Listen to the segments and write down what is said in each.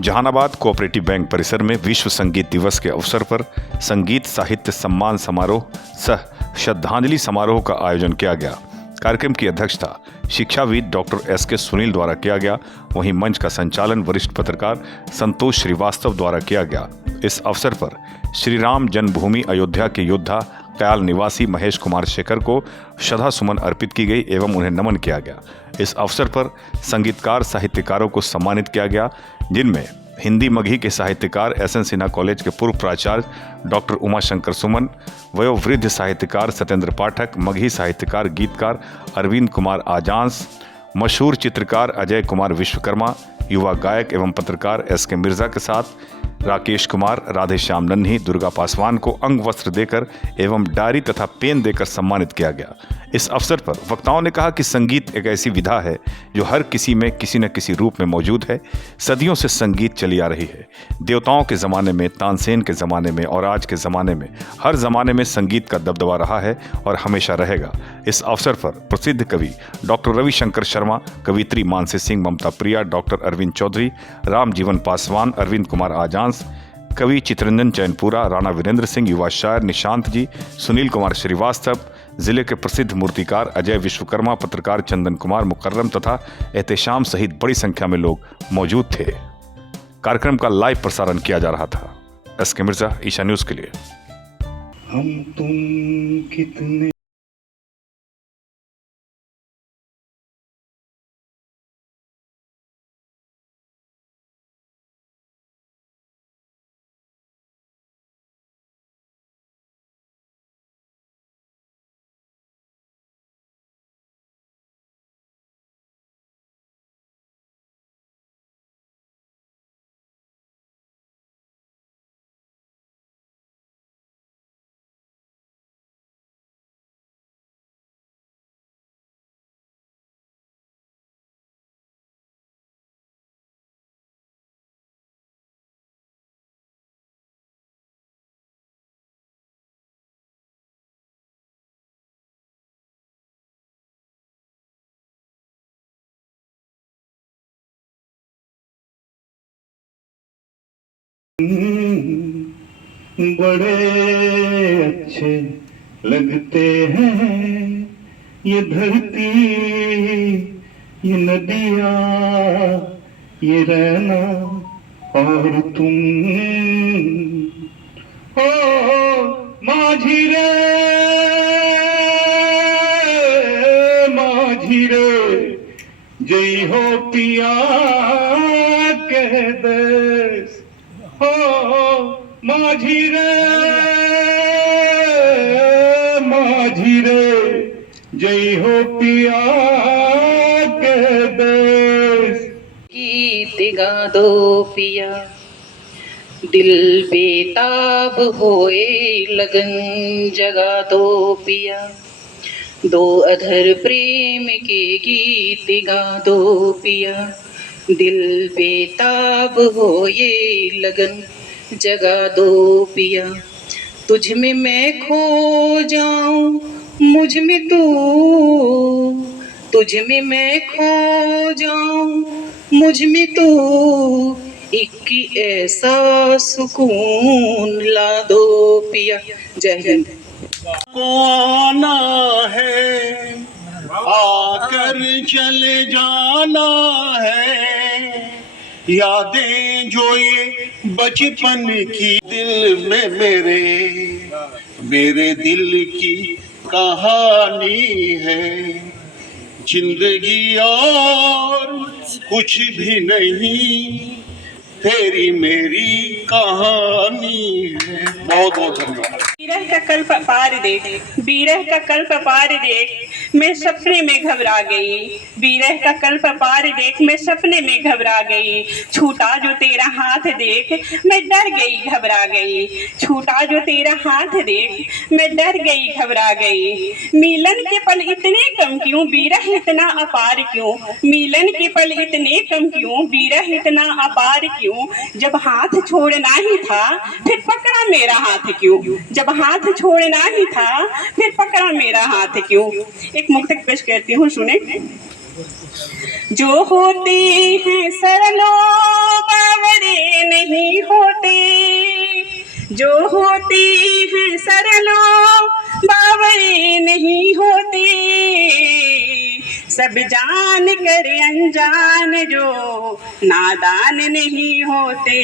Jehanabad cooperative bank परिसर में विश्व संगीत दिवस के अवसर पर संगीत साहित्य सम्मान समारोह सह श्रद्धांजलि समारोह का आयोजन किया गया। कार्यक्रम की अध्यक्षता शिक्षाविद डॉक्टर एस के सुनील द्वारा किया गया। वहीं मंच का संचालन वरिष्ठ पत्रकार संतोष श्रीवास्तव द्वारा किया गया। इस अवसर पर श्री राम जन्मभूमि अयोध्या के योद्धा कयाल निवासी महेश कुमार शेखर को श्रद्धा सुमन अर्पित की गई एवं उन्हें नमन किया गया। इस अवसर पर संगीतकार साहित्यकारों को सम्मानित किया गया, जिनमें हिंदी मगही के साहित्यकार एसएन सिन्हा कॉलेज के पूर्व प्राचार्य डॉक्टर उमाशंकर सुमन, वयोवृद्ध साहित्यकार सत्येंद्र पाठक, मगही साहित्यकार गीतकार अरविंद कुमार आजांस, मशहूर चित्रकार अजय कुमार विश्वकर्मा, युवा गायक एवं पत्रकार एस के मिर्जा के साथ राकेश कुमार, राधेश्याम नन्ही, दुर्गा पासवान को अंग वस्त्र देकर एवं डायरी तथा पेन देकर सम्मानित किया गया। इस अवसर पर वक्ताओं ने कहा कि संगीत एक ऐसी विधा है जो हर किसी में किसी न किसी रूप में मौजूद है। सदियों से संगीत चली आ रही है। देवताओं के ज़माने में, तानसेन के ज़माने में और आज के ज़माने में, हर ज़माने में संगीत का दबदबा रहा है और हमेशा रहेगा। इस अवसर पर प्रसिद्ध कवि डॉक्टर रविशंकर शर्मा, कवित्री मानसी सिंह, ममता प्रिया, डॉक्टर अरविंद चौधरी, राम जीवन पासवान, अरविंद कुमार आजांस, कवि चित्रंजन चैनपुरा, राणा वीरेंद्र सिंह, युवा शायर निशांत जी, सुनील कुमार श्रीवास्तव, जिले के प्रसिद्ध मूर्तिकार अजय विश्वकर्मा, पत्रकार चंदन कुमार मुकर्रम तथा एहतेशाम सहित बड़ी संख्या में लोग मौजूद थे। कार्यक्रम का लाइव प्रसारण किया जा रहा था। एस के मिर्जा, ईशा न्यूज के लिए। हम तुम कितने बड़े अच्छे लगते हैं ये धरती, ये नदियाँ, ये रहना और तुम। ओ माझी रे, माझी रे, जय हो पिया कह देस। हो माझी रे, माझी रे, जय हो पिया कह देस। गीत गा दो पिया, दिल बेताब होए लगन जगा दो पिया। दो अधर प्रेम के गीत गा दो पिया, दिल बेताब हो ये लगन जगा दो पिया। तुझ में मैं खो जाऊं, मुझ में तू, तुझ में मैं खो जाऊं, मुझ में तू, एक ऐसा सुकून ला दो पिया। जय हिंद। को आना है, आकर चले जाना है, यादें जो ये बचपन की दिल में मेरे दिल की कहानी है। जिंदगी और कुछ भी नहीं, तेरी मेरी कहानी है। बहुत बहुत धन्यवाद। बीरह का कल्प पार देख, बीरह का कल्प पार देख, मैं सपने में घबरा गई। बीरह का कल्प पार देख, मैं सपने में घबरा गई। छूटा जो तेरा हाथ देख, मैं डर गई घबरा गई। छूटा जो तेरा हाथ देख, मैं डर गई घबरा गई। मिलन के पल इतने कम क्यों, बीरह इतना अपार क्यों। मिलन के पल इतने कम क्यों, बीरह इतना अपार क्यों। जब हाथ छोड़ना ही था, फिर पकड़ा मेरा हाथ क्यों। जब हाथ छोड़ना ही था, फिर पकड़ा मेरा हाथ क्यों। एक मुक्तक पेश करती हूँ, सुने। जो होते हैं सरलो बावरे बावरे नहीं होते, जो होते हैं सरलों बावरे नहीं होते। सब जान कर अनजान जो नादान नहीं होते,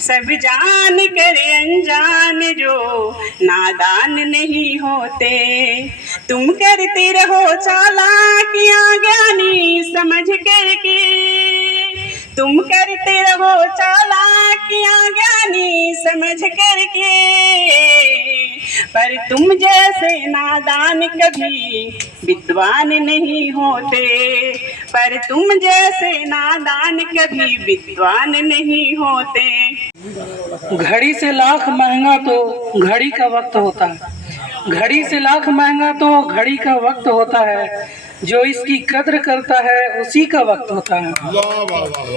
सब जान कर अनजान जो नादान नहीं होते। तुम करते रहो चालाकियां ज्ञानी समझ करके, तुम करते रहो चालाकियां ज्ञानी समझ करके, पर तुम जैसे नादान कभी विद्वान नहीं होते, पर तुम जैसे नादान कभी विद्वान नहीं होते। घड़ी से लाख महंगा तो घड़ी का वक्त होता है, घड़ी से लाख महंगा तो घड़ी का वक्त होता है, जो इसकी कद्र करता है उसी का वक्त होता है।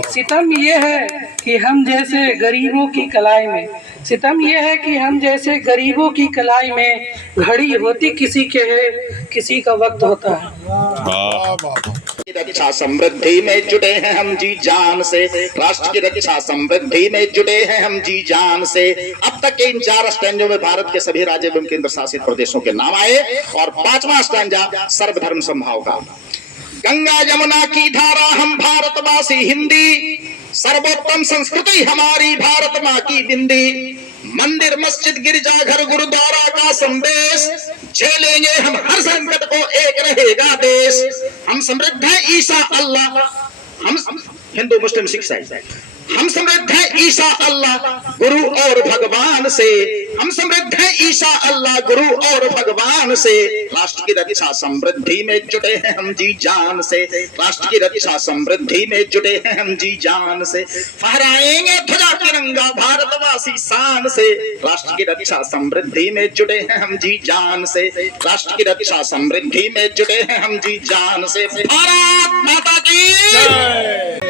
सितम ये है कि हम जैसे गरीबों की कलाई में, सितम ये है कि हम जैसे गरीबों की कलाई में घड़ी होती किसी के है, किसी का वक्त होता है। रक्षा समृद्धि में जुटे हैं हम जी जान से, राष्ट्र की रक्षा समृद्धि में जुटे हैं हम जी जान से। अब तक के इन 4 स्टैंजों में भारत के सभी राज्य एवं केंद्र शासित प्रदेशों के नाम आए, और 5वां स्टैंजा सर्वधर्म समभाव का। गंगा यमुना की धारा हम भारतवासी हिंदी, सर्वोत्तम संस्कृति हमारी भारत माँ की बिंदी। मंदिर मस्जिद गिरजा घर गुरुद्वारा का संदेश, झेलेंगे हम हर संकट को एक रहेगा देश। हम समृद्ध है ईसा अल्लाह, हम हिंदू मुस्लिम सिख ईसाई, हम समृद्ध है ईसा अल्लाह गुरु और भगवान से, हम समृद्ध है ईसा अल्लाह गुरु और भगवान से। राष्ट्र की रक्षा समृद्धि में जुटे हैं हम जी जान से, राष्ट्र की रक्षा समृद्धि में जुटे हैं हम जी जान से। फहराएंगे ध्वजा तिरंगा भारतवासी शान से, राष्ट्र की रक्षा समृद्धि में जुटे हैं हम जी जान से, राष्ट्र की रक्षा समृद्धि में जुटे हैं हम जी जान से। भारत माता की जय।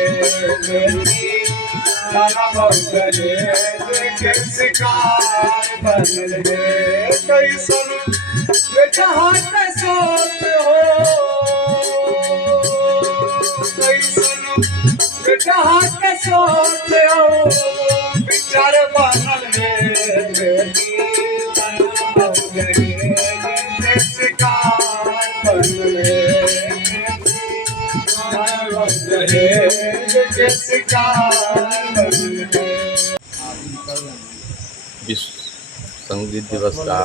विश्व संगीत दिवस का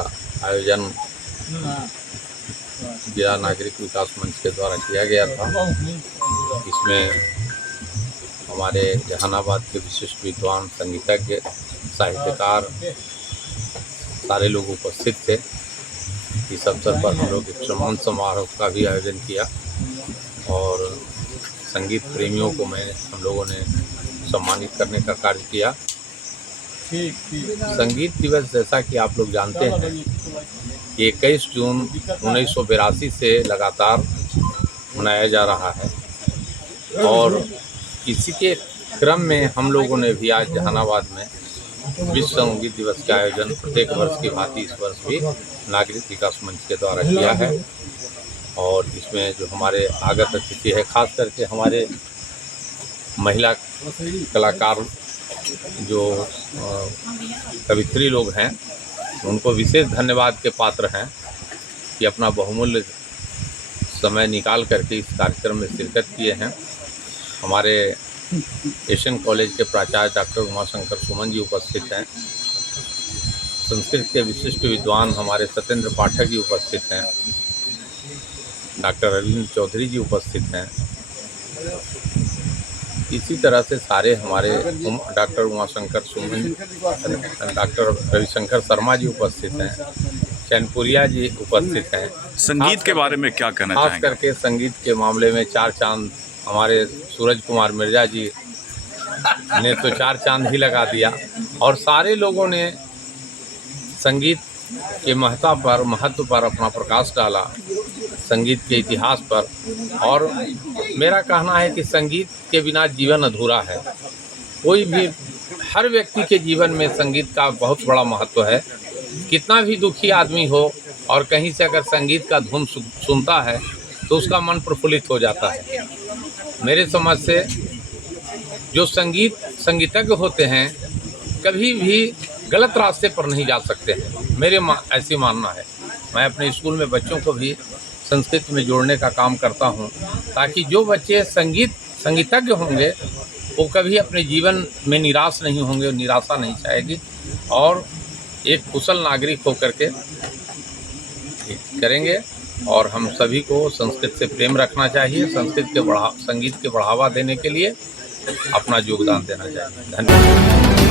आयोजन जिला नागरिक विकास मंच के द्वारा किया गया था। इसमें हमारे जहानाबाद के विशिष्ट विद्वान, संगीतज्ञ, साहित्यकार सारे लोग उपस्थित थे। इस अवसर पर हम लोग एक सम्मान समारोह का भी आयोजन किया और संगीत प्रेमियों को हम लोगों ने सम्मानित करने का कार्य किया। संगीत दिवस जैसा कि आप लोग जानते हैं, 21 जून 1982 से लगातार मनाया जा रहा है और इसी के क्रम में हम लोगों ने भी आज जहानाबाद में विश्व संगीत दिवस का आयोजन प्रत्येक वर्ष की भांति इस वर्ष भी नागरिक विकास मंच के द्वारा किया है। और इसमें जो हमारे आगत अतिथि है, खास करके हमारे महिला कलाकार जो कवित्री लोग हैं, उनको विशेष धन्यवाद के पात्र हैं कि अपना बहुमूल्य समय निकाल करके इस कार्यक्रम में शिरकत किए हैं। हमारे एशियन कॉलेज के प्राचार्य डॉक्टर उमाशंकर सुमन जी उपस्थित हैं। संस्कृत के विशिष्ट विद्वान हमारे सत्येंद्र पाठक जी उपस्थित हैं। डॉक्टर अरविंद चौधरी जी उपस्थित हैं। इसी तरह से सारे हमारे डॉक्टर उमाशंकर सुमन, डॉक्टर रविशंकर शर्मा जी उपस्थित हैं। चैनपुरिया जी उपस्थित हैं। संगीत के बारे में क्या कहना खास चाहेंगे? करके संगीत के मामले में 4 चांद हमारे सूरज कुमार मिर्जा जी ने तो 4 चांद ही लगा दिया और सारे लोगों ने संगीत के महत्व पर अपना प्रकाश डाला, संगीत के इतिहास पर। और मेरा कहना है कि संगीत के बिना जीवन अधूरा है। कोई भी, हर व्यक्ति के जीवन में संगीत का बहुत बड़ा महत्व है। कितना भी दुखी आदमी हो और कहीं से अगर संगीत का धुन सुनता है तो उसका मन प्रफुल्लित हो जाता है। मेरे समझ से जो संगीत संगीतज्ञ होते हैं कभी भी गलत रास्ते पर नहीं जा सकते हैं। मेरे ऐसी मानना है। मैं अपने स्कूल में बच्चों को भी संस्कृत में जोड़ने का काम करता हूं, ताकि जो बच्चे संगीतज्ञ होंगे वो कभी अपने जीवन में निराश नहीं होंगे, निराशा नहीं चाहेगी और एक कुशल नागरिक होकर के करेंगे। और हम सभी को संस्कृत से प्रेम रखना चाहिए, संगीत के बढ़ावा देने के लिए अपना योगदान देना चाहिए। धन्यवाद।